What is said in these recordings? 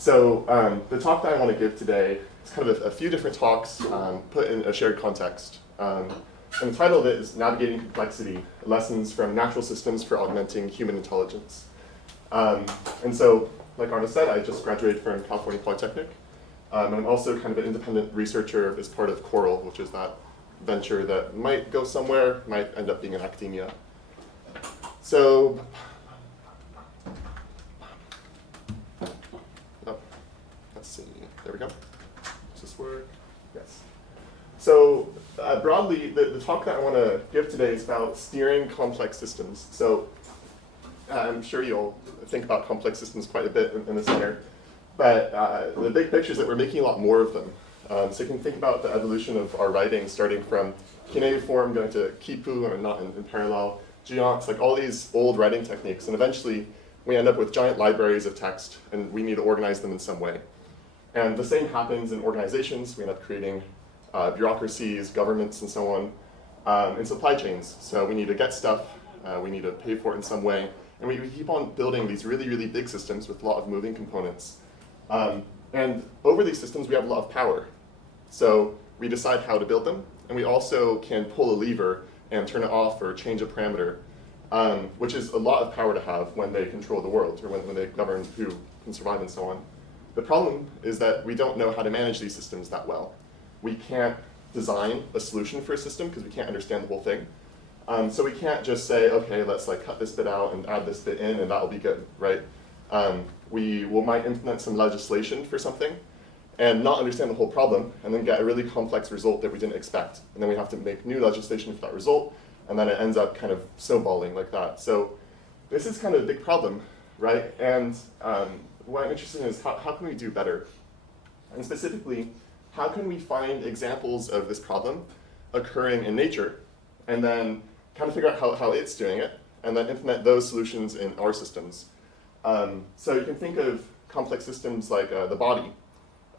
So the talk that I want to give today is kind of a few different talks put in a shared context. And the title of it is Navigating Complexity, Lessons from Natural Systems for Augmenting Human Intelligence. And so, like Arna said, I just graduated from California Polytechnic. And I'm also kind of an independent researcher as part of Coral, which is that venture that might go somewhere, might end up being in academia. So, let's see, there we go. Does this work? Yes. So broadly, the talk that I want to give today is about steering complex systems. So I'm sure you'll think about complex systems quite a bit in the center, but the big picture is that we're making a lot more of them. So you can think about the evolution of our writing, starting from cuneiform, going to quipu, and not in parallel, geonts, like all these old writing techniques, and eventually we end up with giant libraries of text, and we need to organize them in some way. And the same happens in organizations. We end up creating bureaucracies, governments, and so on, and supply chains. So we need to get stuff, we need to pay for it in some way, and we keep on building these really, really big systems with a lot of moving components. And over these systems, we have a lot of power. So we decide how to build them, and we also can pull a lever and turn it off or change a parameter, which is a lot of power to have when they control the world, or when they govern who can survive and so on. The problem is that we don't know how to manage these systems that well. We can't design a solution for a system because we can't understand the whole thing. So we can't just say, okay, let's like cut this bit out and add this bit in and that'll be good, right? We might implement some legislation for something and not understand the whole problem and then get a really complex result that we didn't expect. And then we have to make new legislation for that result, and then it ends up kind of snowballing like that. So this is kind of a big problem, right? And what I'm interested in is how can we do better? And specifically, how can we find examples of this problem occurring in nature and then kind of figure out how it's doing it and then implement those solutions in our systems? So you can think of complex systems like the body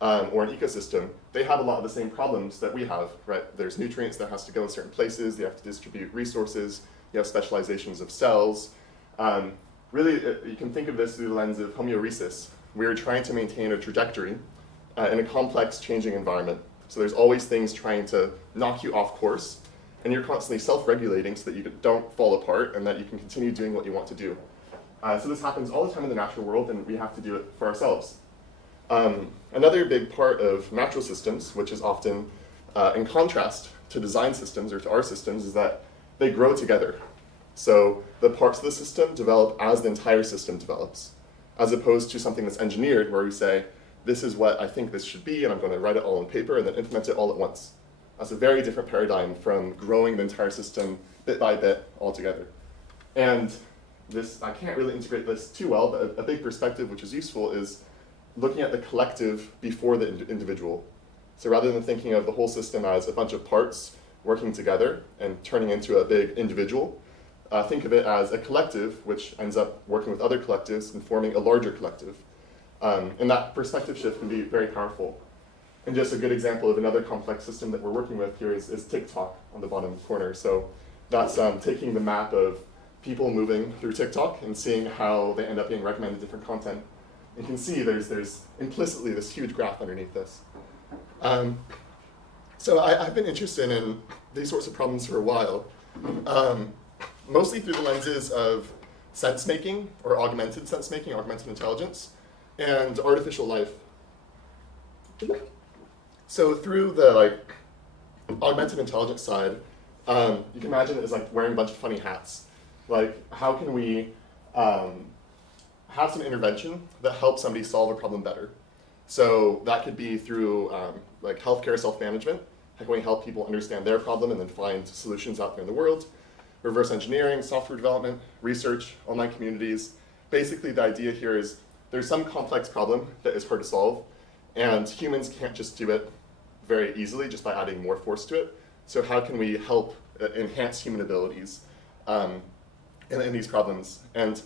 or an ecosystem. They have a lot of the same problems that we have, right? There's nutrients that has to go in certain places, you have to distribute resources, you have specializations of cells. Really, you can think of this through the lens of homeoresis. We're trying to maintain a trajectory in a complex, changing environment. So there's always things trying to knock you off course, and you're constantly self-regulating so that you don't fall apart and that you can continue doing what you want to do. So this happens all the time in the natural world, and we have to do it for ourselves. Another big part of natural systems, which is often in contrast to design systems or to our systems, is that they grow together. So the parts of the system develop as the entire system develops, as opposed to something that's engineered where we say, this is what I think this should be, and I'm going to write it all on paper and then implement it all at once. That's a very different paradigm from growing the entire system bit by bit all together. And this, I can't really integrate this too well, but a big perspective which is useful is looking at the collective before the individual. So rather than thinking of the whole system as a bunch of parts working together and turning into a big individual, think of it as a collective which ends up working with other collectives and forming a larger collective. And that perspective shift can be very powerful. And just a good example of another complex system that we're working with here is TikTok on the bottom corner. So that's taking the map of people moving through TikTok and seeing how they end up being recommended different content. You can see there's implicitly this huge graph underneath this. So I've been interested in these sorts of problems for a while, mostly through the lenses of sense-making or augmented sense-making, augmented intelligence, and artificial life. So through the augmented intelligence side, you can imagine it as like wearing a bunch of funny hats. Like, how can we have some intervention that helps somebody solve a problem better? So that could be through like healthcare self-management. How can we help people understand their problem and then find solutions out there in the world? Reverse engineering, software development, research, online communities. Basically, the idea here is there's some complex problem that is hard to solve, and humans can't just do it very easily just by adding more force to it. So how can we help enhance human abilities in these problems? And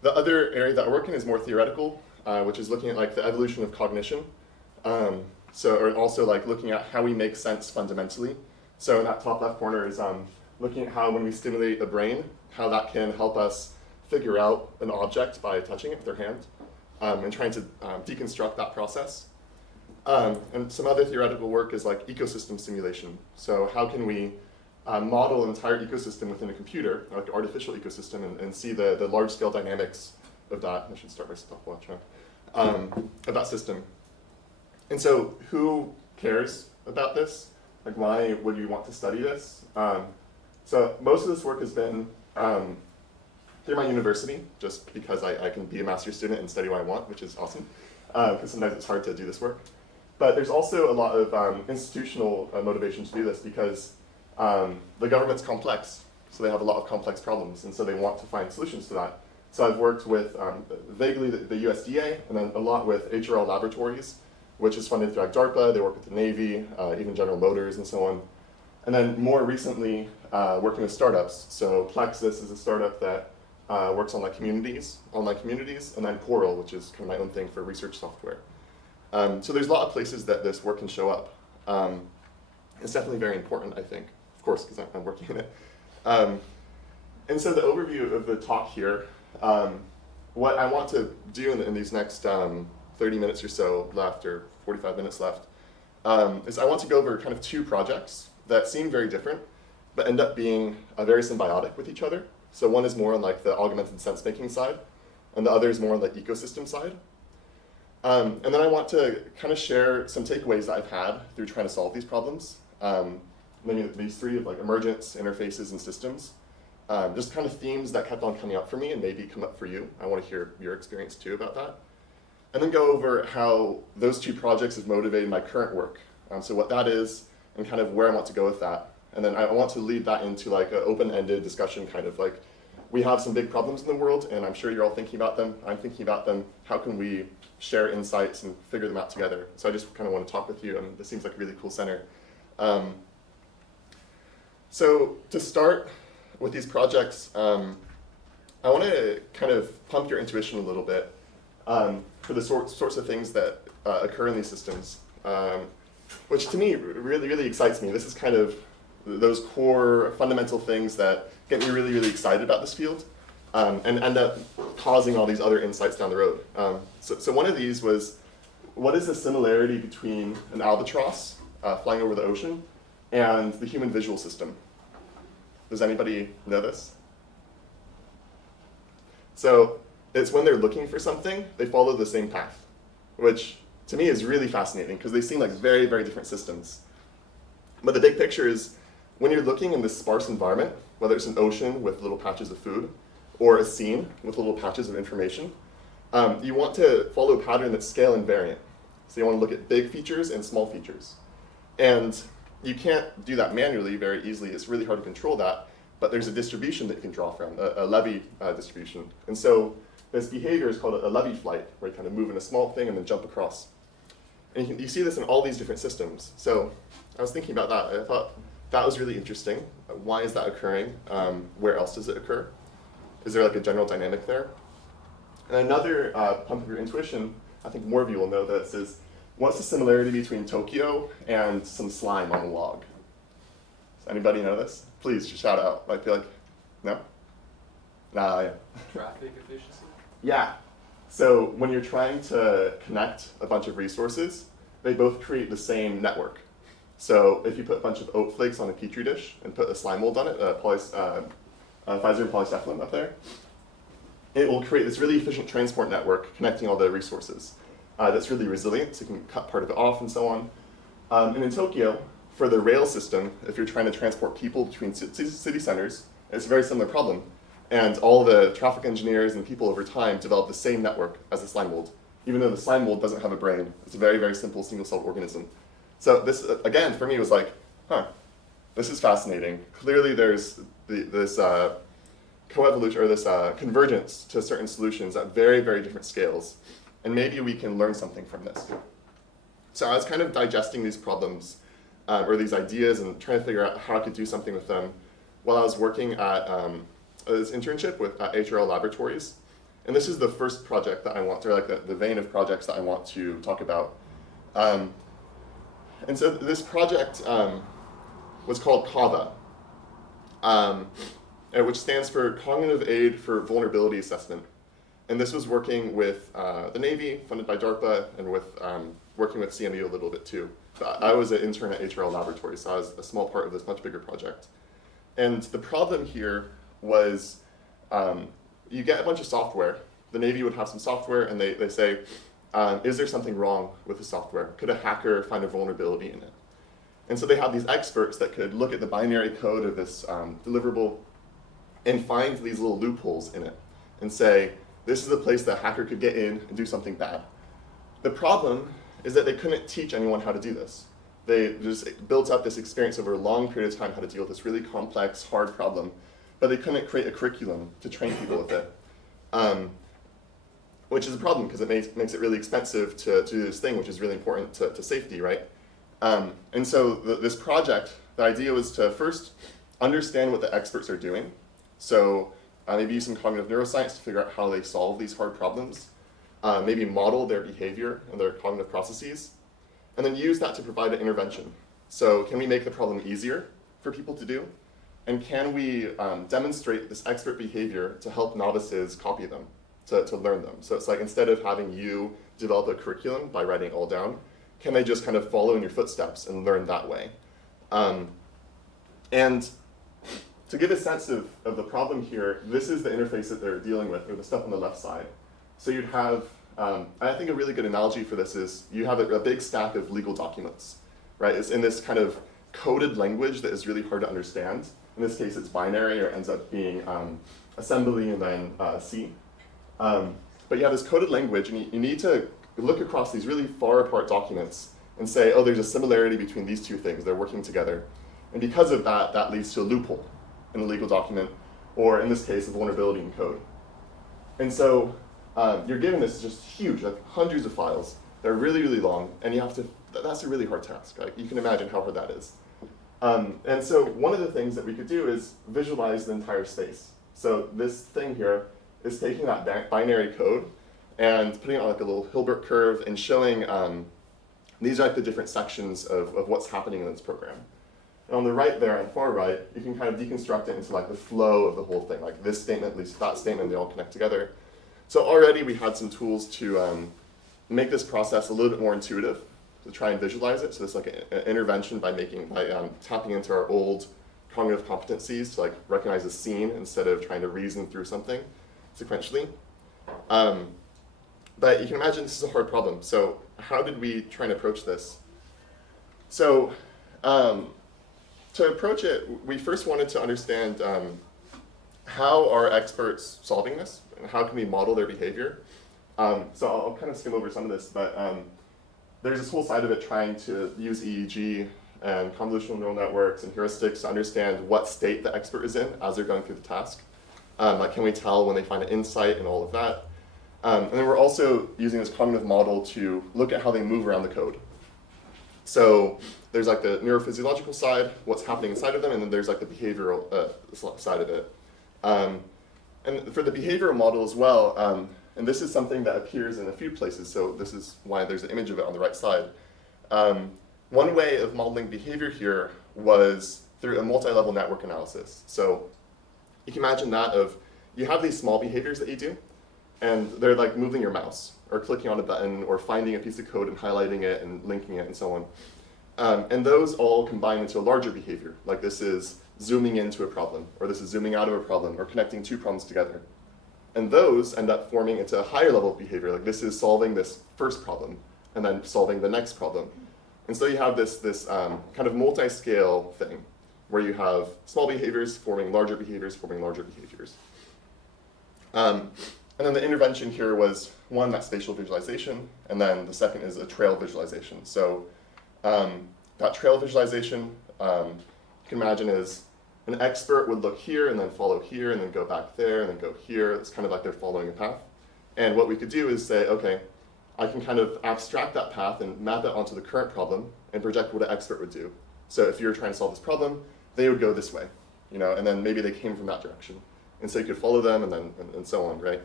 the other area that I work in is more theoretical, which is looking at like the evolution of cognition. Or also like looking at how we make sense fundamentally. So in that top left corner is looking at how when we stimulate the brain, how that can help us figure out an object by touching it with our hand. and trying to deconstruct that process. And some other theoretical work is like ecosystem simulation. So how can we model an entire ecosystem within a computer, like an artificial ecosystem, and see the large-scale dynamics of that. I should start my stopwatch, of that system. And so who cares about this? Like, why would you want to study this? So most of this work has been through my university, just because I can be a master's student and study what I want, which is awesome, because sometimes it's hard to do this work. But there's also a lot of institutional motivation to do this, because the government's complex, so they have a lot of complex problems, and so they want to find solutions to that. So I've worked with vaguely the USDA, and then a lot with HRL Laboratories, which is funded through like DARPA. They work with the Navy, even General Motors, and so on. And then more recently, working with startups. So Plexus is a startup that works on like online communities, and then Coral, which is kind of my own thing for research software. So there's a lot of places that this work can show up. It's definitely very important, I think, of course, because I'm working in it. And so the overview of the talk here, what I want to do in these next 30 minutes or so left, or 45 minutes left, is I want to go over kind of two projects that seem very different, but end up being very symbiotic with each other. So one is more on like the augmented sense-making side, and the other is more on the ecosystem side. And then I want to kind of share some takeaways that I've had through trying to solve these problems. These three of like emergence, interfaces, and systems. Just kind of themes that kept on coming up for me and maybe come up for you. I want to hear your experience too about that. And then go over how those two projects have motivated my current work. So what that is and kind of where I want to go with that. And then I want to lead that into like an open-ended discussion, kind of like, we have some big problems in the world, and I'm sure you're all thinking about them. I'm thinking about them. How can we share insights and figure them out together? So I just kind of want to talk with you, and this seems like a really cool center. So to start with these projects, I want to kind of pump your intuition a little bit for the sorts of things that occur in these systems, which to me really, really excites me. This is kind of those core fundamental things that get me really, really excited about this field, and end up causing all these other insights down the road. So one of these was, what is the similarity between an albatross flying over the ocean and the human visual system? Does anybody know this? So it's when they're looking for something, they follow the same path, which to me is really fascinating because they seem like very, very different systems. But the big picture is, when you're looking in this sparse environment, whether it's an ocean with little patches of food or a scene with little patches of information, you want to follow a pattern that's scale invariant. So you want to look at big features and small features. And you can't do that manually very easily. It's really hard to control that, but there's a distribution that you can draw from, a levy distribution. And so this behavior is called a levy flight, where you kind of move in a small thing and then jump across. And you see this in all these different systems. So I was thinking about that. I thought that was really interesting. Why is that occurring? Where else does it occur? Is there like a general dynamic there? And another pump of your intuition, I think more of you will know this, is what's the similarity between Tokyo and some slime on a log? Does anybody know this? Please just shout out. I feel like, no? Nah, yeah. Traffic efficiency? Yeah. So when you're trying to connect a bunch of resources, they both create the same network. So if you put a bunch of oat flakes on a petri dish and put a slime mold on it, Pfizer polycephalum up there, it will create this really efficient transport network connecting all the resources. That's really resilient, so you can cut part of it off and so on. And in Tokyo, for the rail system, if you're trying to transport people between city centers, it's a very similar problem. And all the traffic engineers and people over time develop the same network as the slime mold, even though the slime mold doesn't have a brain. It's a very, very simple single-celled organism. So this, again, for me was like, this is fascinating. Clearly there's this coevolution, or this convergence to certain solutions at very, very different scales. And maybe we can learn something from this. So I was kind of digesting these problems, or these ideas, and trying to figure out how I could do something with them while I was working at this internship with HRL Laboratories. And this is the first project that I want, or like the vein of projects that I want to talk about. And so this project was called CAVA, which stands for Cognitive Aid for Vulnerability Assessment. And this was working with the Navy, funded by DARPA, and with working with CMU a little bit too. I was an intern at HRL Laboratories, so I was a small part of this much bigger project. And the problem here was you get a bunch of software. The Navy would have some software, and they say, is there something wrong with the software? Could a hacker find a vulnerability in it? And so they had these experts that could look at the binary code of this deliverable and find these little loopholes in it and say, this is a place that a hacker could get in and do something bad. The problem is that they couldn't teach anyone how to do this. They just built up this experience over a long period of time how to deal with this really complex, hard problem, but they couldn't create a curriculum to train people with it, which is a problem because it makes it really expensive to do this thing, which is really important to safety, right? And so this project, the idea was to first understand what the experts are doing. So maybe use some cognitive neuroscience to figure out how they solve these hard problems. Maybe model their behavior and their cognitive processes, and then use that to provide an intervention. So can we make the problem easier for people to do? And can we demonstrate this expert behavior to help novices copy them, to learn them? So it's like instead of having you develop a curriculum by writing it all down, can they just kind of follow in your footsteps and learn that way? And to give a sense of the problem here, this is the interface that they're dealing with, or the stuff on the left side. So you'd have, I think a really good analogy for this is you have a big stack of legal documents, right? It's in this kind of coded language that is really hard to understand. In this case, it's binary, or ends up being assembly and then C. But you have this coded language, and you need to look across these really far apart documents and say, oh, there's a similarity between these two things. They're working together. And because of that, that leads to a loophole in the legal document, or in this case, a vulnerability in code. And so you're given this just huge, like hundreds of files. They're really, really long, and you have to, that's a really hard task. Right? You can imagine how hard that is. And so one of the things that we could do is visualize the entire space. So this thing here is taking that binary code and putting it on like a little Hilbert curve and showing these are like the different sections of what's happening in this program. And on the right there, on the far right, you can kind of deconstruct it into like the flow of the whole thing, like this statement leads to that statement, they all connect together. So already we had some tools to make this process a little bit more intuitive, to try and visualize it. So it's like an intervention by tapping into our old cognitive competencies to like recognize a scene instead of trying to reason through something sequentially. But you can imagine this is a hard problem. So how did we try and approach this? So to approach it, we first wanted to understand how are experts solving this, and how can we model their behavior. So I'll kind of skim over some of this, but there's this whole side of it trying to use EEG and convolutional neural networks and heuristics to understand what state the expert is in as they're going through the task. Like, can we tell when they find an insight and all of that? And then we're also using this cognitive model to look at how they move around the code. So there's like the neurophysiological side, what's happening inside of them, and then there's like the behavioral side of it. And for the behavioral model as well, and this is something that appears in a few places, so this is why there's an image of it on the right side. One way of modeling behavior here was through a multi-level network analysis. So you can imagine that of, you have these small behaviors that you do, and they're like moving your mouse, or clicking on a button, or finding a piece of code and highlighting it and linking it and so on. And those all combine into a larger behavior, like this is zooming into a problem, or this is zooming out of a problem, or connecting two problems together. And those end up forming into a higher level of behavior, like this is solving this first problem, and then solving the next problem. And so you have this kind of multi-scale thing, where you have small behaviors forming larger behaviors, forming larger behaviors. And then the intervention here was, one, that spatial visualization, and then the second is a trail visualization. So that trail visualization, you can imagine is an expert would look here and then follow here and then go back there and then go here. It's kind of like they're following a path. And what we could do is say, okay, I can kind of abstract that path and map it onto the current problem and project what an expert would do. So if you're trying to solve this problem, they would go this way, you know, and then maybe they came from that direction. And so you could follow them and so on, right?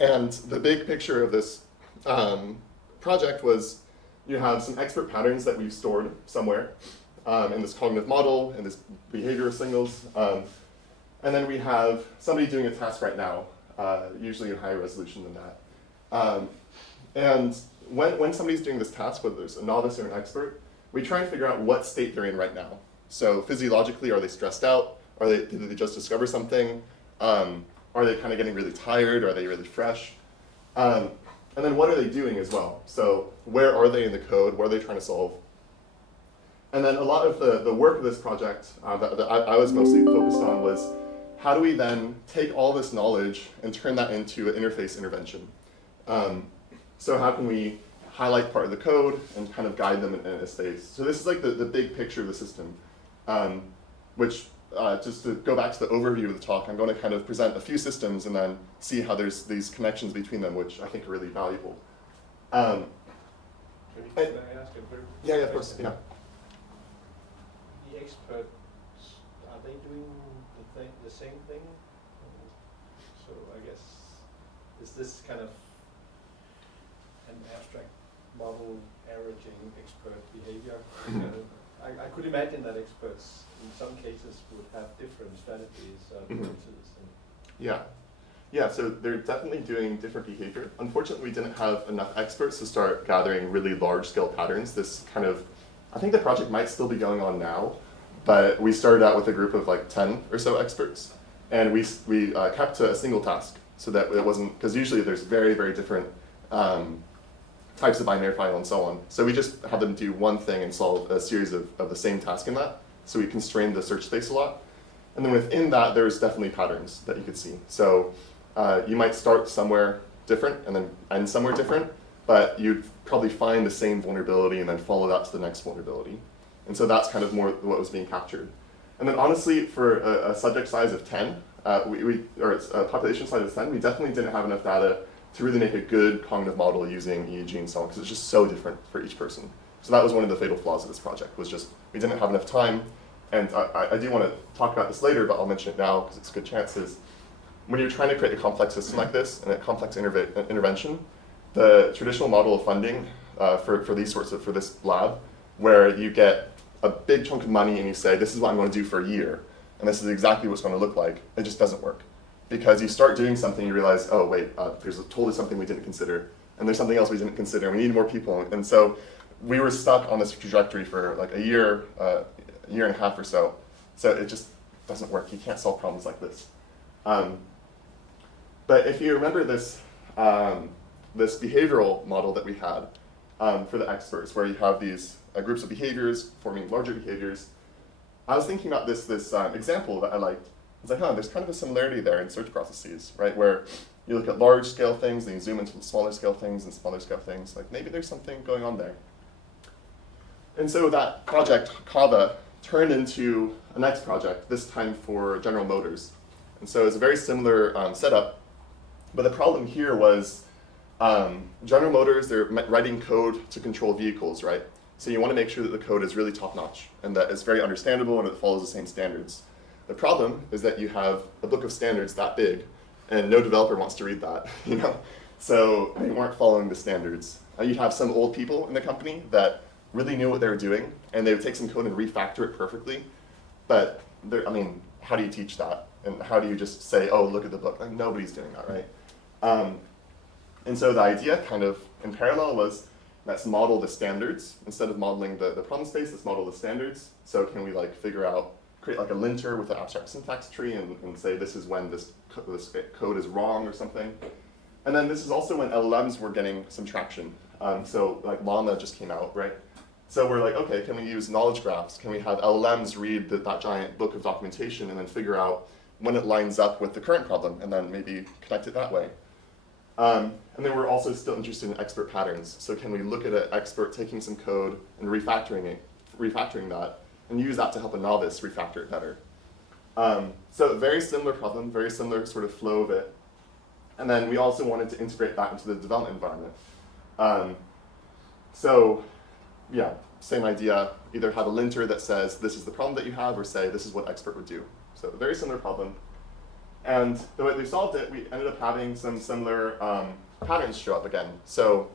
And the big picture of this project was you have some expert patterns that we've stored somewhere in this cognitive model and this behavioral signals. And then we have somebody doing a task right now, usually in higher resolution than that. And when somebody's doing this task, whether it's a novice or an expert, we try and figure out what state they're in right now. So physiologically, are they stressed out? Did they just discover something? Are they kind of getting really tired? Are they really fresh? And then what are they doing as well? So where are they in the code? What are they trying to solve? And then a lot of the work of this project that I was mostly focused on was, how do we then take all this knowledge and turn that into an interface intervention? So how can we highlight part of the code and kind of guide them in a space? So this is like the big picture of the system, which just to go back to the overview of the talk, I'm going to kind of present a few systems and then see how there's these connections between them, which I think are really valuable. Can I ask a very Yeah, of course, yeah. The experts, are they doing the same thing? So I guess, is this kind of an abstract model averaging expert behavior? I could imagine that experts in some cases would have different strategies to this thing. Yeah, so they're definitely doing different behavior. Unfortunately, we didn't have enough experts to start gathering really large-scale patterns. I think the project might still be going on now, but we started out with a group of like 10 or so experts, and we kept to a single task, so that it wasn't, because usually there's very, very different types of binary file and so on. So we just had them do one thing and solve a series of the same task in that. So we constrained the search space a lot. And then within that, there's definitely patterns that you could see. So you might start somewhere different and then end somewhere different, but you'd probably find the same vulnerability and then follow that to the next vulnerability. And so that's kind of more what was being captured. And then honestly, for a subject size of 10, or a population size of 10, we definitely didn't have enough data to really make a good cognitive model using EEG and so on, because it's just so different for each person. So that was one of the fatal flaws of this project, was just we didn't have enough time. And I do want to talk about this later, but I'll mention it now because it's a good chance. Is when you're trying to create a complex system like this and a complex intervention, the traditional model of funding for this lab, where you get a big chunk of money and you say, this is what I'm going to do for a year, and this is exactly what it's going to look like, it just doesn't work. Because you start doing something, you realize, oh wait, there's totally something we didn't consider, and there's something else we didn't consider, and we need more people. And so we were stuck on this trajectory for like a year and a half or so. So it just doesn't work. You can't solve problems like this. But if you remember this, this behavioral model that we had for the experts, where you have these groups of behaviors forming larger behaviors, I was thinking about this example that I liked. It's like, there's kind of a similarity there in search processes, right? Where you look at large scale things, and you zoom into smaller scale things and smaller scale things. Like maybe there's something going on there. And so that project, Kava, turned into a next project, this time for General Motors. And so it's a very similar setup, but the problem here was General Motors, they're writing code to control vehicles, right? So you want to make sure that the code is really top-notch and that it's very understandable and it follows the same standards. The problem is that you have a book of standards that big, and no developer wants to read that, you know? So they weren't following the standards. You'd have some old people in the company that really knew what they were doing, and they would take some code and refactor it perfectly. But how do you teach that? And how do you just say, oh, look at the book? Like, nobody's doing that, right? And so the idea kind of in parallel was, let's model the standards. Instead of modeling the problem space, let's model the standards. So can we create like a linter with an abstract syntax tree and say this is when this code is wrong or something. And then this is also when LLMs were getting some traction. So like Llama just came out, right? So we're like, okay, can we use knowledge graphs? Can we have LLMs read that giant book of documentation and then figure out when it lines up with the current problem and then maybe connect it that way? And then we're also still interested in expert patterns. So can we look at an expert taking some code and refactoring that, and use that to help a novice refactor it better? So very similar problem, very similar sort of flow of it. And then we also wanted to integrate that into the development environment. So yeah, same idea, either have a linter that says this is the problem that you have, or say this is what expert would do. So a very similar problem. And the way we solved it, we ended up having some similar patterns show up again. So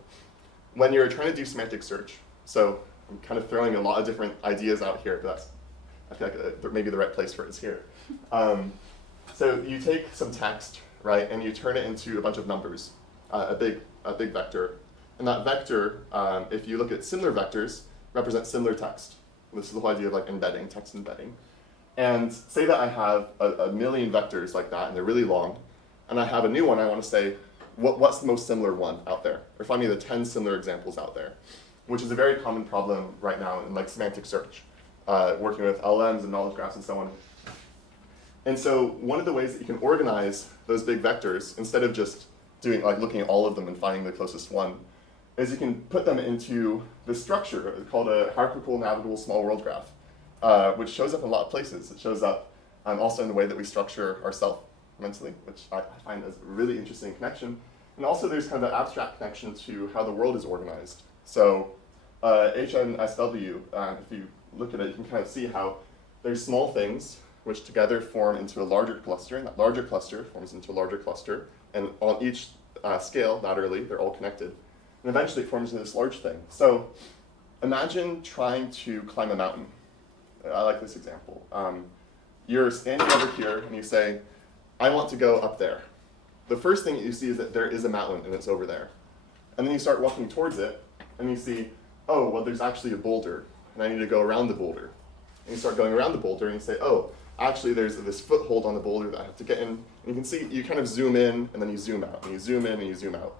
when you're trying to do semantic search, so I'm kind of throwing a lot of different ideas out here, but I feel like maybe the right place for it is here. So you take some text, right, and you turn it into a bunch of numbers, a big vector. And that vector, if you look at similar vectors, represents similar text. This is the whole idea of like embedding, text embedding. And say that I have a million vectors like that, and they're really long, and I have a new one, I want to say, what's the most similar one out there? Or find me the 10 similar examples out there, which is a very common problem right now in like semantic search, working with LLMs and knowledge graphs and so on. And so one of the ways that you can organize those big vectors, instead of just doing like looking at all of them and finding the closest one, is you can put them into this structure called a hierarchical navigable small world graph, which shows up in a lot of places. It shows up also in the way that we structure ourselves mentally, which I find as a really interesting connection. And also there's kind of an abstract connection to how the world is organized. So HNSW, if you look at it, you can kind of see how there's small things which together form into a larger cluster, and that larger cluster forms into a larger cluster, and on each scale, laterally, they're all connected. And eventually it forms into this large thing. So imagine trying to climb a mountain. I like this example. You're standing over here and you say, I want to go up there. The first thing that you see is that there is a mountain and it's over there. And then you start walking towards it and you see, oh, well, there's actually a boulder and I need to go around the boulder. And you start going around the boulder and you say, oh, actually there's this foothold on the boulder that I have to get in. And you can see, you kind of zoom in and then you zoom out, and you zoom in and you zoom out.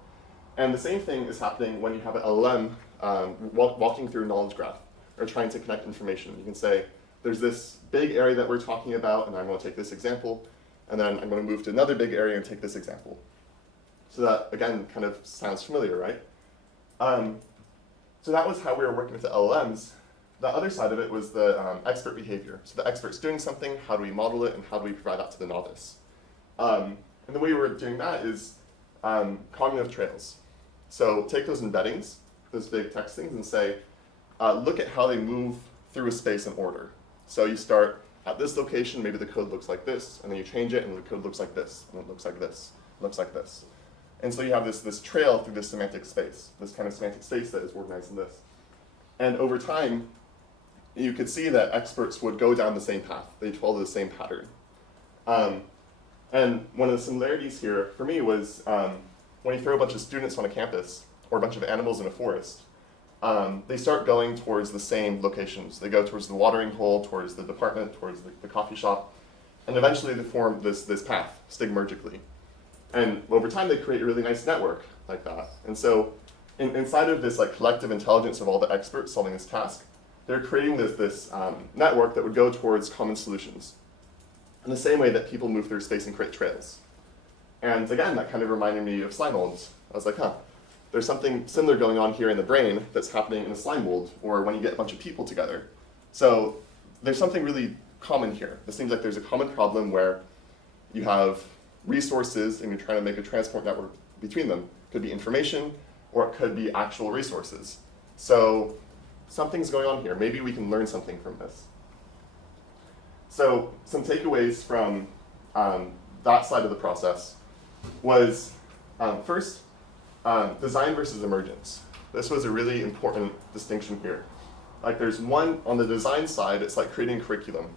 And the same thing is happening when you have an LLM walking through a knowledge graph or trying to connect information. You can say, there's this big area that we're talking about, and I'm going to take this example, and then I'm going to move to another big area and take this example. So that, again, kind of sounds familiar, right? So that was how we were working with the LLMs. The other side of it was the expert behavior. So the expert's doing something, how do we model it, and how do we provide that to the novice? And the way we're doing that is cognitive trails. So take those embeddings, those big text things, and say, look at how they move through a space in order. So you start at this location, maybe the code looks like this, and then you change it, and the code looks like this, and it looks like this, looks like this. And so you have this trail through this semantic space, this kind of semantic space that is organized in this. And over time, you could see that experts would go down the same path. They'd follow the same pattern. And one of the similarities here for me was when you throw a bunch of students on a campus or a bunch of animals in a forest, they start going towards the same locations. They go towards the watering hole, towards the department, towards the coffee shop, and eventually they form this path, stigmergically. And over time they create a really nice network like that. And so inside of this like collective intelligence of all the experts solving this task, they're creating this network that would go towards common solutions. In the same way that people move through space and create trails. And again, that kind of reminded me of slime molds. I was like, there's something similar going on here in the brain that's happening in a slime mold, or when you get a bunch of people together. So there's something really common here. It seems like there's a common problem where you have resources and you're trying to make a transport network between them. It could be information, or it could be actual resources. So something's going on here. Maybe we can learn something from this. So some takeaways from that side of the process was, first, design versus emergence. This was a really important distinction here. Like there's one, on the design side, it's like creating curriculum.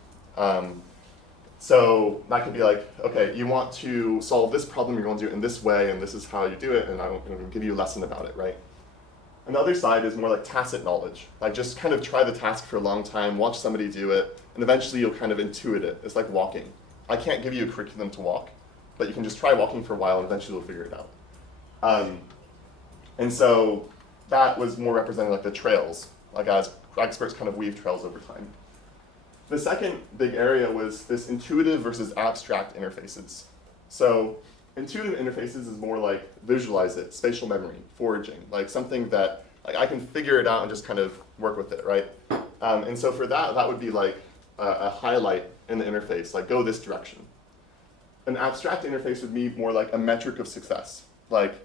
So that could be like, okay, you want to solve this problem, you're going to do it in this way, and this is how you do it, and I'm going to give you a lesson about it, right? And the other side is more like tacit knowledge. Like just kind of try the task for a long time, watch somebody do it, and eventually you'll kind of intuit it. It's like walking. I can't give you a curriculum to walk, but you can just try walking for a while and eventually you'll figure it out. And so that was more representing like the trails, like as experts kind of weave trails over time. The second big area was this intuitive versus abstract interfaces. So intuitive interfaces is more like visualize it, spatial memory, foraging, like something that like I can figure it out and just kind of work with it, right? And so for that, that would be like a highlight in the interface, like go this direction. An abstract interface would be more like a metric of success. Like,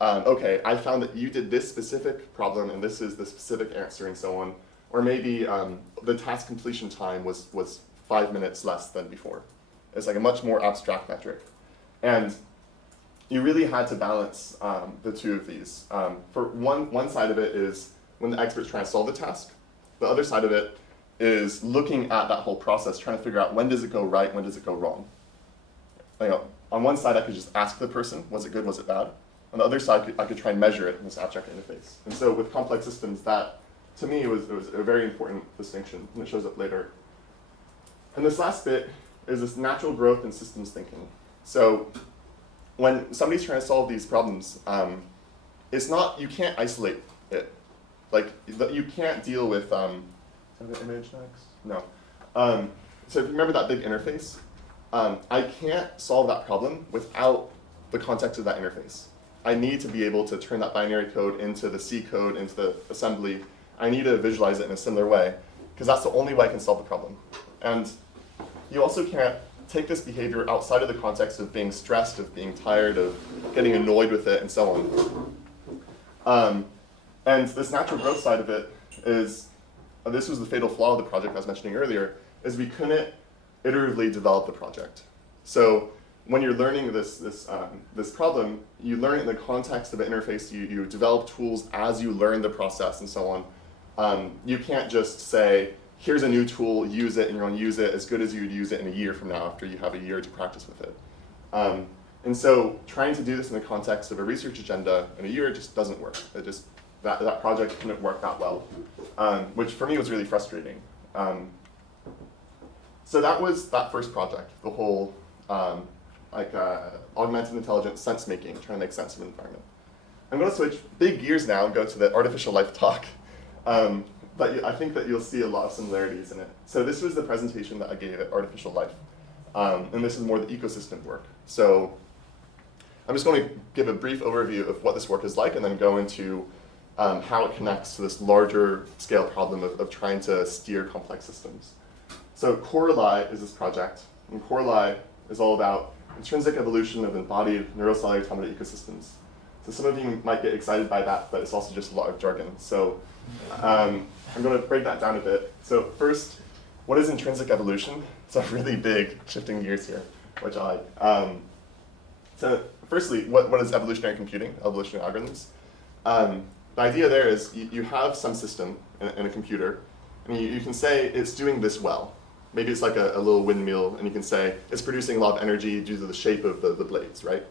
okay, I found that you did this specific problem and this is the specific answer and so on. Or maybe the task completion time was 5 minutes less than before. It's like a much more abstract metric. And you really had to balance the two of these. For one side of it is when the expert's trying to solve the task. The other side of it is looking at that whole process, trying to figure out when does it go right, when does it go wrong. on one side I could just ask the person, was it good, was it bad? On the other side, I could try and measure it in this abstract interface. And so with complex systems, that, to me, was a very important distinction, and it shows up later. And this last bit is this natural growth in systems thinking. So when somebody's trying to solve these problems, it's not, you can't isolate it. Like, you can't deal with, is that the image next? No. So if you remember that big interface, I can't solve that problem without the context of that interface. I need to be able to turn that binary code into the C code, into the assembly. I need to visualize it in a similar way, because that's the only way I can solve the problem. And you also can't take this behavior outside of the context of being stressed, of being tired, of getting annoyed with it, and so on. And this natural growth side of it is, this was the fatal flaw of the project I was mentioning earlier, is we couldn't iteratively develop the project. So when you're learning this problem, you learn it in the context of an interface. You develop tools as you learn the process and so on. You can't just say, here's a new tool, use it, and you're going to use it as good as you'd use it in a year from now after you have a year to practice with it. And so trying to do this in the context of a research agenda in a year just doesn't work. It just, that project couldn't work that well, which for me was really frustrating. So that was that first project, the whole augmented intelligence sense making, trying to make sense of an environment. I'm going to switch big gears now and go to the artificial life talk. But I think that you'll see a lot of similarities in it. So this was the presentation that I gave at Artificial Life. And this is more the ecosystem work. So I'm just going to give a brief overview of what this work is like and then go into how it connects to this larger scale problem of trying to steer complex systems. So Coreli is this project, and Coreli is all about intrinsic evolution of embodied neurocellular automata ecosystems. So some of you might get excited by that, but it's also just a lot of jargon. So I'm going to break that down a bit. So first, what is intrinsic evolution? It's a really big shifting gears here, which I like. So firstly, what is evolutionary computing, evolutionary algorithms? The idea there is you have some system in a computer, and you can say it's doing this well. Maybe it's like a little windmill, and you can say it's producing a lot of energy due to the shape of the blades, right?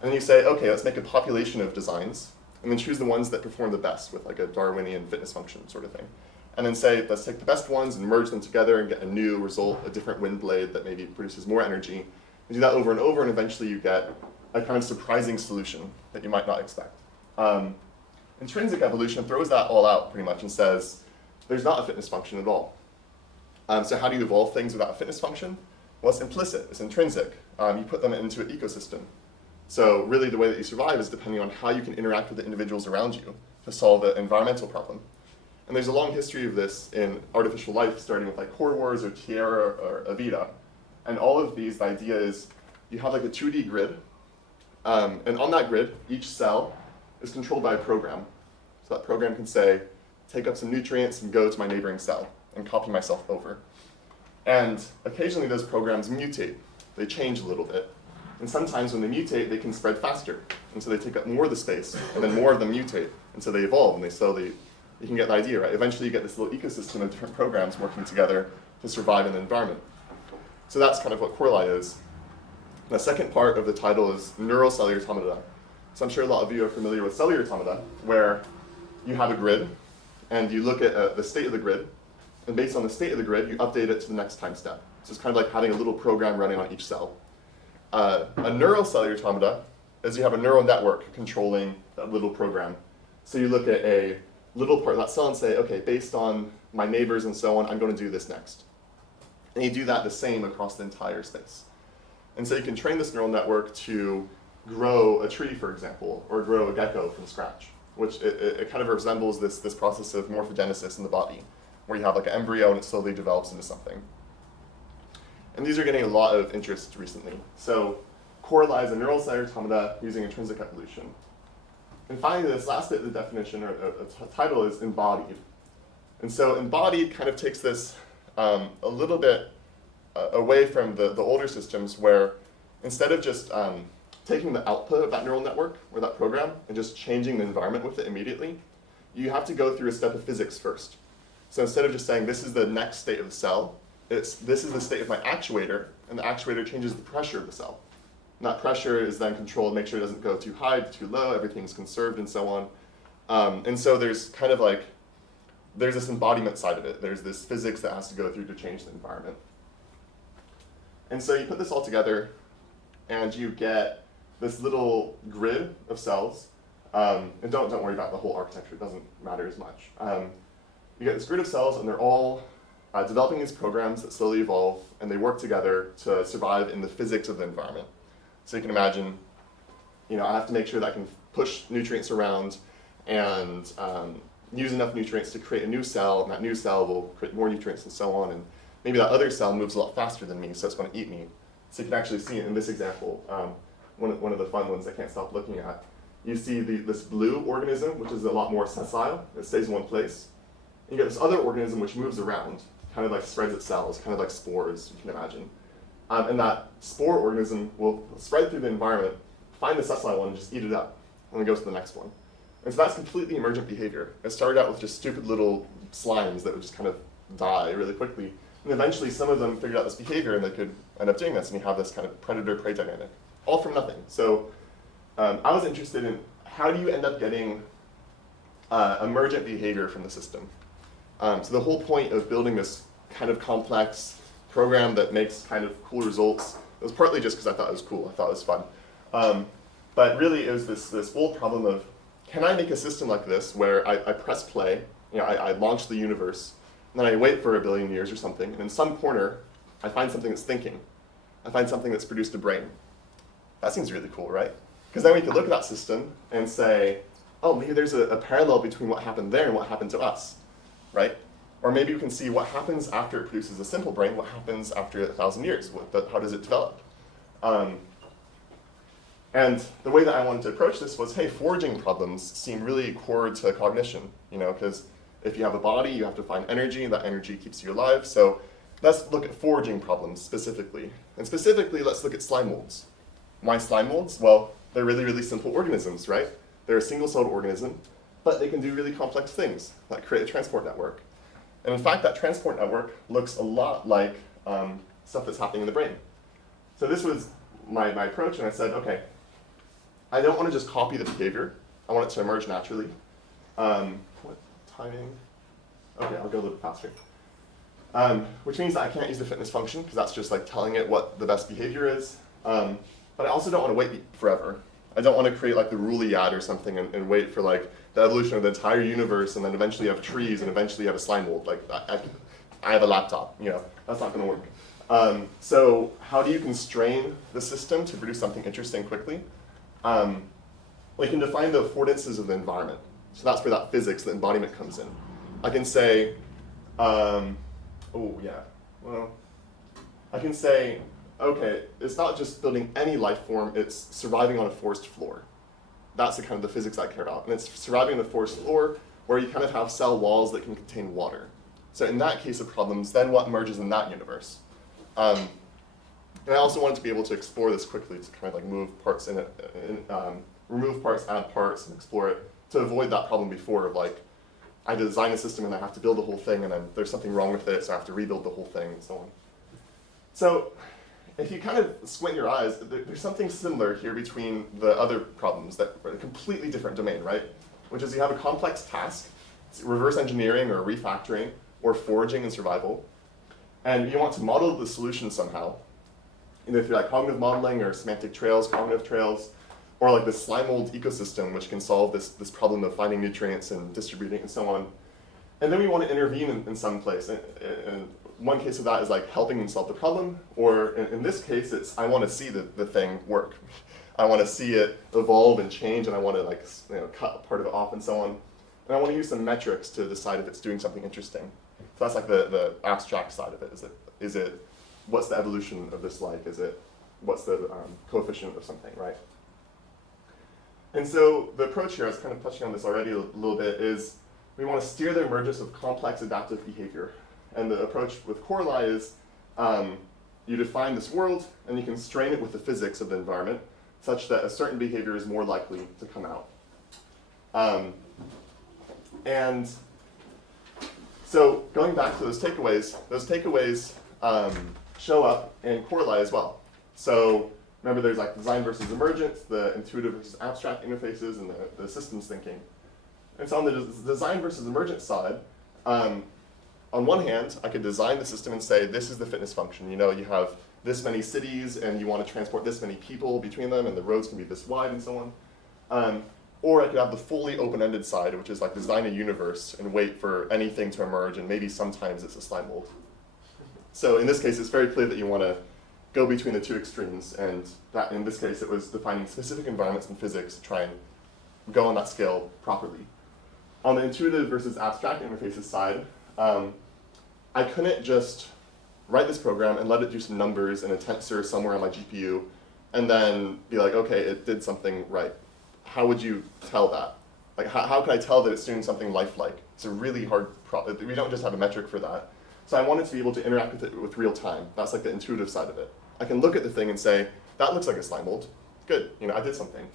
And then you say, okay, let's make a population of designs, and then choose the ones that perform the best with like a Darwinian fitness function sort of thing. And then say, let's take the best ones and merge them together and get a new result, a different wind blade that maybe produces more energy. You do that over and over, and eventually you get a kind of surprising solution that you might not expect. Intrinsic evolution throws that all out pretty much and says, there's not a fitness function at all. So how do you evolve things without a fitness function? Well, it's implicit, it's intrinsic. You put them into an ecosystem. So really the way that you survive is depending on how you can interact with the individuals around you to solve an environmental problem. And there's a long history of this in artificial life, starting with like Core Wars or Tierra or Avida. And all of these, the idea is you have like a 2D grid, and on that grid, each cell is controlled by a program. So that program can say, take up some nutrients and go to my neighboring cell and copy myself over. And occasionally those programs mutate. They change a little bit. And sometimes when they mutate, they can spread faster. And so they take up more of the space, and then more of them mutate. And so they evolve, and they slowly, you can get the idea, right? Eventually you get this little ecosystem of different programs working together to survive in the environment. So that's kind of what Coreli is. The second part of the title is neurocellular automata. So I'm sure a lot of you are familiar with cellular automata, where you have a grid, and you look at the state of the grid, and based on the state of the grid, you update it to the next time step. So it's kind of like having a little program running on each cell. A neurocellular automata is you have a neural network controlling that little program. So you look at a little part of that cell and say, okay, based on my neighbors and so on, I'm going to do this next. And you do that the same across the entire space. And so you can train this neural network to grow a tree, for example, or grow a gecko from scratch, which it kind of resembles this process of morphogenesis in the body, where you have like an embryo and it slowly develops into something. And these are getting a lot of interest recently. So Coreli is a neurocellular automata using intrinsic evolution. And finally, this last bit of the definition or title is embodied. And so embodied kind of takes this a little bit away from the older systems, where instead of just taking the output of that neural network or that program and just changing the environment with it immediately, you have to go through a step of physics first. So instead of just saying this is the next state of the cell, this is the state of my actuator, and the actuator changes the pressure of the cell. And that pressure is then controlled, make sure it doesn't go too high, too low, everything's conserved and so on. And so there's kind of like, there's this embodiment side of it. There's this physics that has to go through to change the environment. And so you put this all together, and you get this little grid of cells. And don't worry about the whole architecture, it doesn't matter as much. You get this grid of cells, and they're all developing these programs that slowly evolve, and they work together to survive in the physics of the environment. So you can imagine, I have to make sure that I can push nutrients around and use enough nutrients to create a new cell, and that new cell will create more nutrients and so on, and maybe that other cell moves a lot faster than me, so it's going to eat me. So you can actually see it in this example, one of the fun ones I can't stop looking at. You see this blue organism, which is a lot more sessile, it stays in one place. And you get this other organism which moves around, kind of like spreads its cells, kind of like spores, you can imagine. And that spore organism will spread through the environment, find the sessile one, and just eat it up, and then go to the next one. And so that's completely emergent behavior. It started out with just stupid little slimes that would just kind of die really quickly. And eventually some of them figured out this behavior and they could end up doing this, and you have this kind of predator-prey dynamic, all from nothing. So I was interested in how do you end up getting emergent behavior from the system. So the whole point of building this kind of complex program that makes kind of cool results, it was partly just because I thought it was cool, I thought it was fun. But really it was this old problem of, can I make a system like this where I press play, I launch the universe, and then I wait for 1 billion years or something, and in some corner, I find something that's thinking. I find something that's produced a brain. That seems really cool, right? Because then we could look at that system and say, oh, maybe there's a parallel between what happened there and what happened to us, right? Or maybe we can see what happens after it produces a simple brain, what happens after 1,000 years, how does it develop? And the way that I wanted to approach this was, hey, foraging problems seem really core to cognition, because if you have a body, you have to find energy, and that energy keeps you alive. So let's look at foraging problems specifically. And specifically, let's look at slime molds. Why slime molds? Well, they're really, really simple organisms, right? They're a single-celled organism, but they can do really complex things, like create a transport network. And in fact, that transport network looks a lot like stuff that's happening in the brain. So this was my approach, and I said, okay, I don't want to just copy the behavior. I want it to emerge naturally. What timing? Okay, I'll go a little faster. Which means that I can't use the fitness function, because that's just like telling it what the best behavior is. But I also don't want to wait forever. I don't want to create like the Ruliad or something and wait for like the evolution of the entire universe, and then eventually you have trees, and eventually you have a slime mold. Like I have a laptop, that's not going to work. So how do you constrain the system to produce something interesting quickly? Well, you can define the affordances of the environment. So that's where that physics, the embodiment comes in. I can say, I can say, okay, it's not just building any life form, it's surviving on a forest floor. That's the kind of the physics I care about. And it's surviving on a forest floor where you kind of have cell walls that can contain water. So in that case of problems, then what emerges in that universe? And I also wanted to be able to explore this quickly, to kind of like move parts in it, remove parts, add parts, and explore it, to avoid that problem before of like, I design a system and I have to build the whole thing, and then there's something wrong with it, so I have to rebuild the whole thing, and so on. So if you kind of squint your eyes, there's something similar here between the other problems that are a completely different domain, right? Which is you have a complex task, reverse engineering or refactoring, or foraging and survival, and you want to model the solution somehow, either through like cognitive modeling or semantic trails, cognitive trails, or like the slime mold ecosystem, which can solve this problem of finding nutrients and distributing and so on. And then we want to intervene in some place. And one case of that is like helping them solve the problem, or in this case, it's I want to see the thing work. I want to see it evolve and change, and I want to like cut part of it off and so on. And I want to use some metrics to decide if it's doing something interesting. So that's like the abstract side of it. Is it what's the evolution of this like? What's the coefficient of something, right? And so the approach here, I was kind of touching on this already a little bit, is we want to steer the emergence of complex adaptive behavior. And the approach with Coreli is you define this world, and you constrain it with the physics of the environment, such that a certain behavior is more likely to come out. And so going back to those takeaways show up in Coreli as well. So Remember, there's like design versus emergence, the intuitive versus abstract interfaces, and the systems thinking. And so on the design versus emergence side, on one hand, I could design the system and say, this is the fitness function. You know, you have this many cities, and you want to transport this many people between them, and the roads can be this wide, and so on. Or I could have the fully open-ended side, which is like design a universe and wait for anything to emerge, and maybe sometimes it's a slime mold. So in this case, it's very clear that you want to go between the two extremes, and that in this case, it was defining specific environments in physics to try and go on that scale properly. On the intuitive versus abstract interfaces side, I couldn't just write this program and let it do some numbers in a tensor somewhere on my GPU, and then be like, okay, it did something right. How would you tell that? Like, how can I tell that it's doing something lifelike? It's a really hard problem. We don't just have a metric for that. So I wanted to be able to interact with it with real time. That's like the intuitive side of it. I can look at the thing and say, that looks like a slime mold. Good, you know, I did something.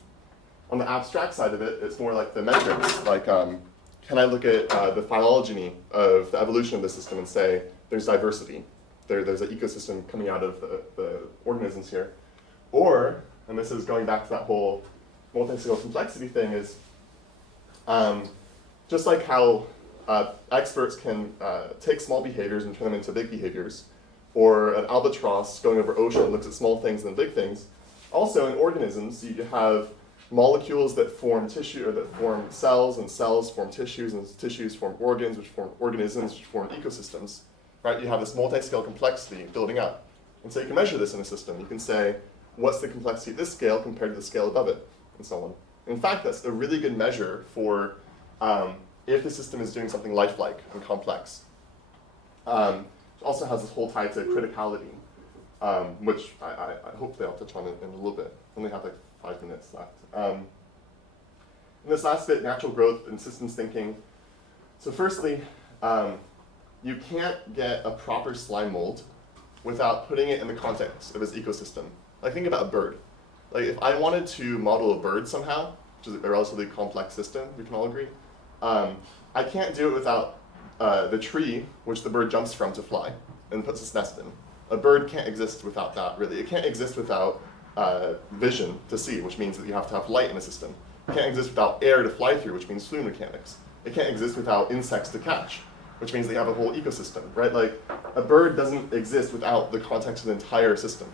On the abstract side of it, it's more like the metrics. Like, can I look at the phylogeny of the evolution of the system and say, there's diversity. There's an ecosystem coming out of the organisms here. Or, and this is going back to that whole multi-scale complexity thing, is just like how experts can take small behaviors and turn them into big behaviors, or an albatross going over ocean looks at small things and then big things. Also in organisms, you have molecules that form tissue, or that form cells, and cells form tissues, and tissues form organs, which form organisms, which form ecosystems. Right? You have this multi-scale complexity building up. And so you can measure this in a system. You can say, what's the complexity at this scale compared to the scale above it, and so on. In fact, that's a really good measure for if the system is doing something lifelike and complex. It also has this whole tie to criticality, which I hopefully I'll touch on in a little bit. I only have like 5 minutes left. In this last bit, natural growth and systems thinking. So firstly, you can't get a proper slime mold without putting it in the context of its ecosystem. Like, think about a bird. Like, if I wanted to model a bird somehow, which is a relatively complex system, we can all agree, I can't do it without the tree which the bird jumps from to fly and puts its nest in. A bird can't exist without that, really. It can't exist without vision to see, which means that you have to have light in a system. It can't exist without air to fly through, which means fluid mechanics. It can't exist without insects to catch, which means that you have a whole ecosystem, right? Like, a bird doesn't exist without the context of the entire system.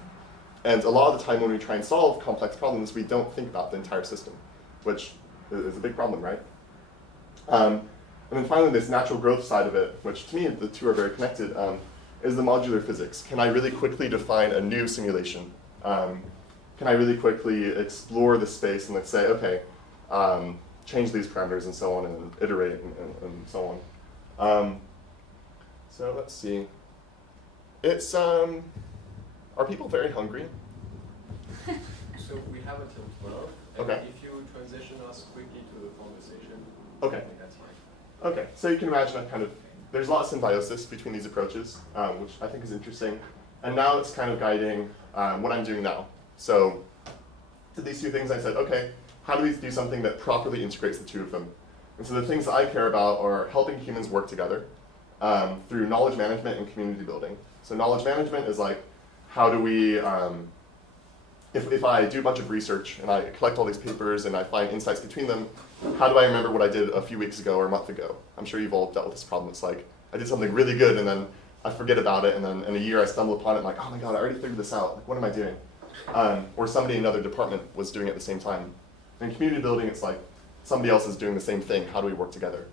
And a lot of the time when we try and solve complex problems, we don't think about the entire system, which is a big problem, right? And then finally, this natural growth side of it, which to me, the two are very connected, is the modular physics. Can I really quickly define a new simulation? Can I really quickly explore the space and let's say, okay, change these parameters and so on, and iterate and so on. So let's see. It's, are people very hungry? So we have until 12. And Okay. if you transition us quickly to the conversation, Okay. I think that's fine. Okay, so you can imagine a kind of, there's a lot of symbiosis between these approaches, which I think is interesting. And now it's kind of guiding what I'm doing now. So to these two things I said, okay, how do we do something that properly integrates the two of them? And so the things that I care about are helping humans work together through knowledge management and community building. So knowledge management is like, how do we, if I do a bunch of research and I collect all these papers and I find insights between them, how do I remember what I did a few weeks ago or a month ago? I'm sure you've all dealt with this problem. It's like, I did something really good and then I forget about it, and then in a year I stumble upon it and I'm like, oh my god, I already figured this out. Like, what am I doing? Or somebody in another department was doing it at the same time. In community building, it's like, somebody else is doing the same thing. How do we work together?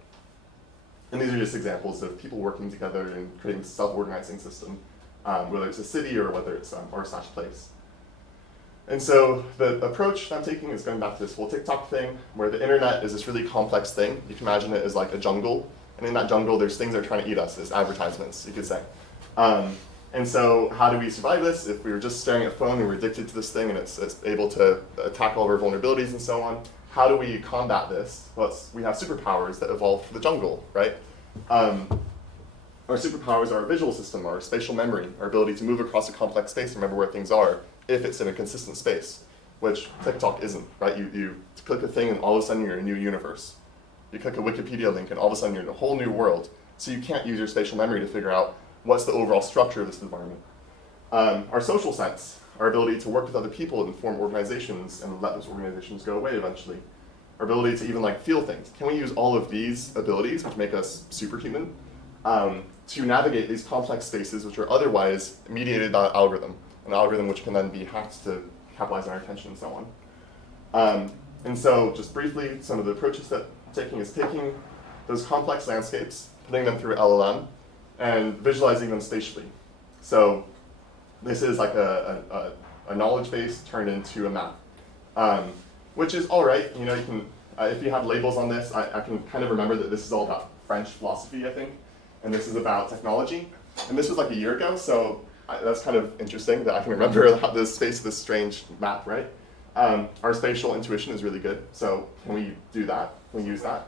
And these are just examples of people working together and creating a self-organizing system, whether it's a city or whether it's r/place. And so the approach I'm taking is going back to this whole TikTok thing, where the internet is this really complex thing. You can imagine it as like a jungle, and in that jungle there's things that are trying to eat us, as advertisements, you could say. And so how do we survive this? If we were just staring at a phone and we're addicted to this thing and it's able to attack all of our vulnerabilities and so on, how do we combat this? Well, we have superpowers that evolved for the jungle, right? Our superpowers are our visual system, our spatial memory, our ability to move across a complex space and remember where things are if it's in a consistent space, which TikTok isn't, right? You click a thing and all of a sudden you're in a new universe. You click a Wikipedia link and all of a sudden you're in a whole new world. So you can't use your spatial memory to figure out what's the overall structure of this environment. Our social sense, our ability to work with other people and form organizations and let those organizations go away eventually, our ability to even like feel things. Can we use all of these abilities, which make us superhuman, to navigate these complex spaces which are otherwise mediated by an algorithm which can then be hacked to capitalize on our attention and so on. And so just briefly, some of the approaches that I'm taking is taking those complex landscapes, putting them through LLM, and visualizing them spatially. So this is like a knowledge base turned into a map, which is all right. You know, you can, if you have labels on this, I can kind of remember that this is all about French philosophy, I think, and this is about technology. And this was like a year ago, so that's kind of interesting that I can remember the space of this strange map, right? Our spatial intuition is really good, so can we do that? Can we use that?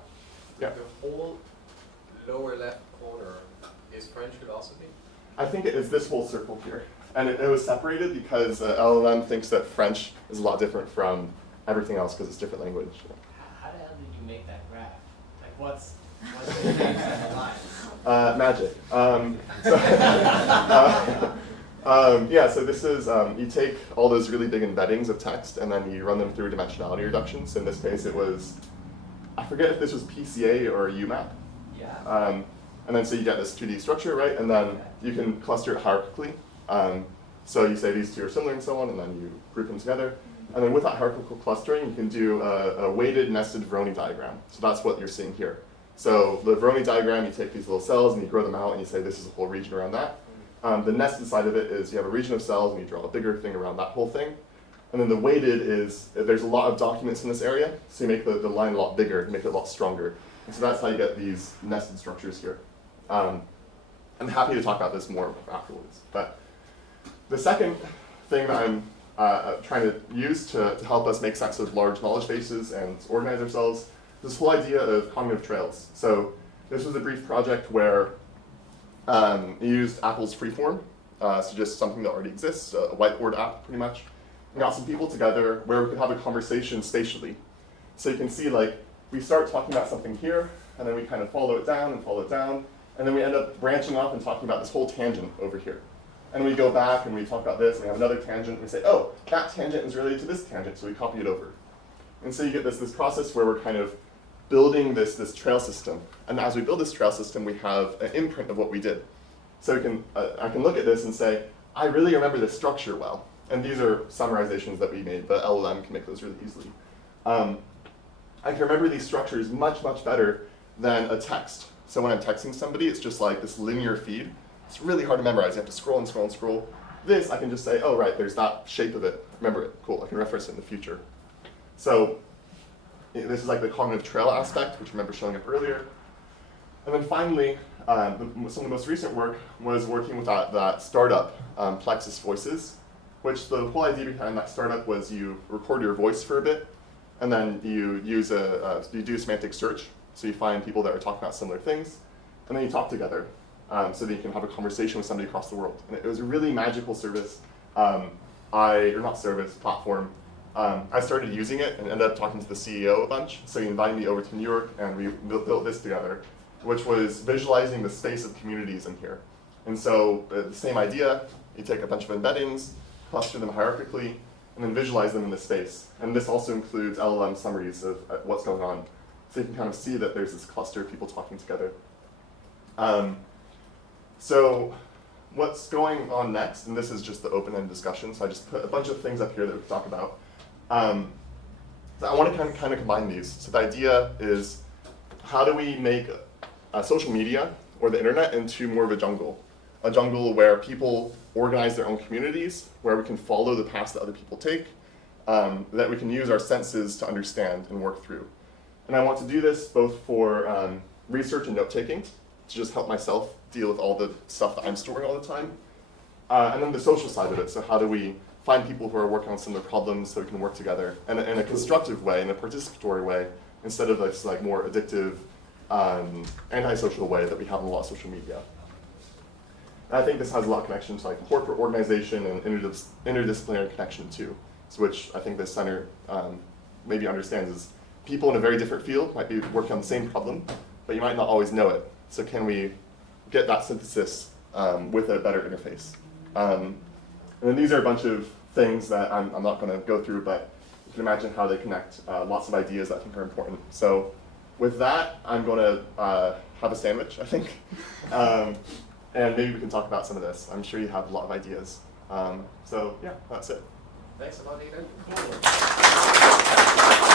Yeah. The whole lower left corner is French philosophy? I think it is this whole circle here. And it was separated because LLM thinks that French is a lot different from everything else because it's different language. How the hell did you make that graph? Like what's the names of the lines? Magic. Yeah, so this is, you take all those really big embeddings of text and then you run them through dimensionality reduction. So in this case it was, I forget if this was PCA or UMAP. Yeah. And then so you get this 2D structure, right? And then you can cluster it hierarchically. So you say these two are similar and so on, and then you group them together. And then with that hierarchical clustering, you can do a weighted nested Voronoi diagram. So that's what you're seeing here. So the Voronoi diagram, you take these little cells and you grow them out and you say this is a whole region around that. The nested side of it is you have a region of cells and you draw a bigger thing around that whole thing. And then the weighted is, there's a lot of documents in this area, so you make the line a lot bigger, make it a lot stronger. And so that's how you get these nested structures here. I'm happy to talk about this more afterwards. But the second thing that I'm trying to use to help us make sense of large knowledge bases and organize ourselves is this whole idea of cognitive trails. So this was a brief project where we used Apple's Freeform, so just something that already exists, a whiteboard app pretty much. We got some people together where we could have a conversation spatially. So you can see like, we start talking about something here, and then we kind of follow it down, and then we end up branching off and talking about this whole tangent over here. And we go back and we talk about this, and we have another tangent, and we say, oh, that tangent is related to this tangent, so we copy it over. And so you get this process where we're kind of building this trail system. And as we build this trail system, we have an imprint of what we did. So I can look at this and say, I really remember this structure well. And these are summarizations that we made, but LLM can make those really easily. I can remember these structures much, much better than a text. So when I'm texting somebody, it's just like this linear feed. It's really hard to memorize. You have to scroll and scroll and scroll. This, I can just say, oh, right, there's that shape of it. Remember it. Cool, I can reference it in the future. So this is like the cognitive trail aspect, which I remember showing up earlier. And then finally, some of the most recent work was working with that startup, Plexus Voices, which the whole idea behind that startup was you record your voice for a bit, and then you use you do semantic search. So you find people that are talking about similar things, and then you talk together so that you can have a conversation with somebody across the world. And it was a really magical service, platform. I started using it and ended up talking to the CEO a bunch. So he invited me over to New York, and we built this together, which was visualizing the space of communities in here. And so the same idea, you take a bunch of embeddings, cluster them hierarchically, and then visualize them in the space. And this also includes LLM summaries of what's going on. So you can kind of see that there's this cluster of people talking together. So what's going on next, and this is just the open-ended discussion, so I just put a bunch of things up here that we can talk about. So I want to kind of combine these. So the idea is, how do we make social media or the internet into more of a jungle where people organize their own communities, where we can follow the paths that other people take, that we can use our senses to understand and work through. And I want to do this both for research and note-taking, to just help myself deal with all the stuff that I'm storing all the time. And then the social side of it, so how do we find people who are working on similar problems so we can work together in a constructive way, in a participatory way, instead of this like more addictive, antisocial way that we have in a lot of social media. And I think this has a lot of connection to like corporate organization and interdisciplinary connection too, so which I think this center maybe understands is people in a very different field might be working on the same problem, but you might not always know it. So can we get that synthesis with a better interface? And then these are a bunch of things that I'm not going to go through, but you can imagine how they connect lots of ideas that I think are important. So with that, I'm going to have a sandwich, I think. And maybe we can talk about some of this. I'm sure you have a lot of ideas. So yeah, that's it. Thanks a lot, Ethan. Cool.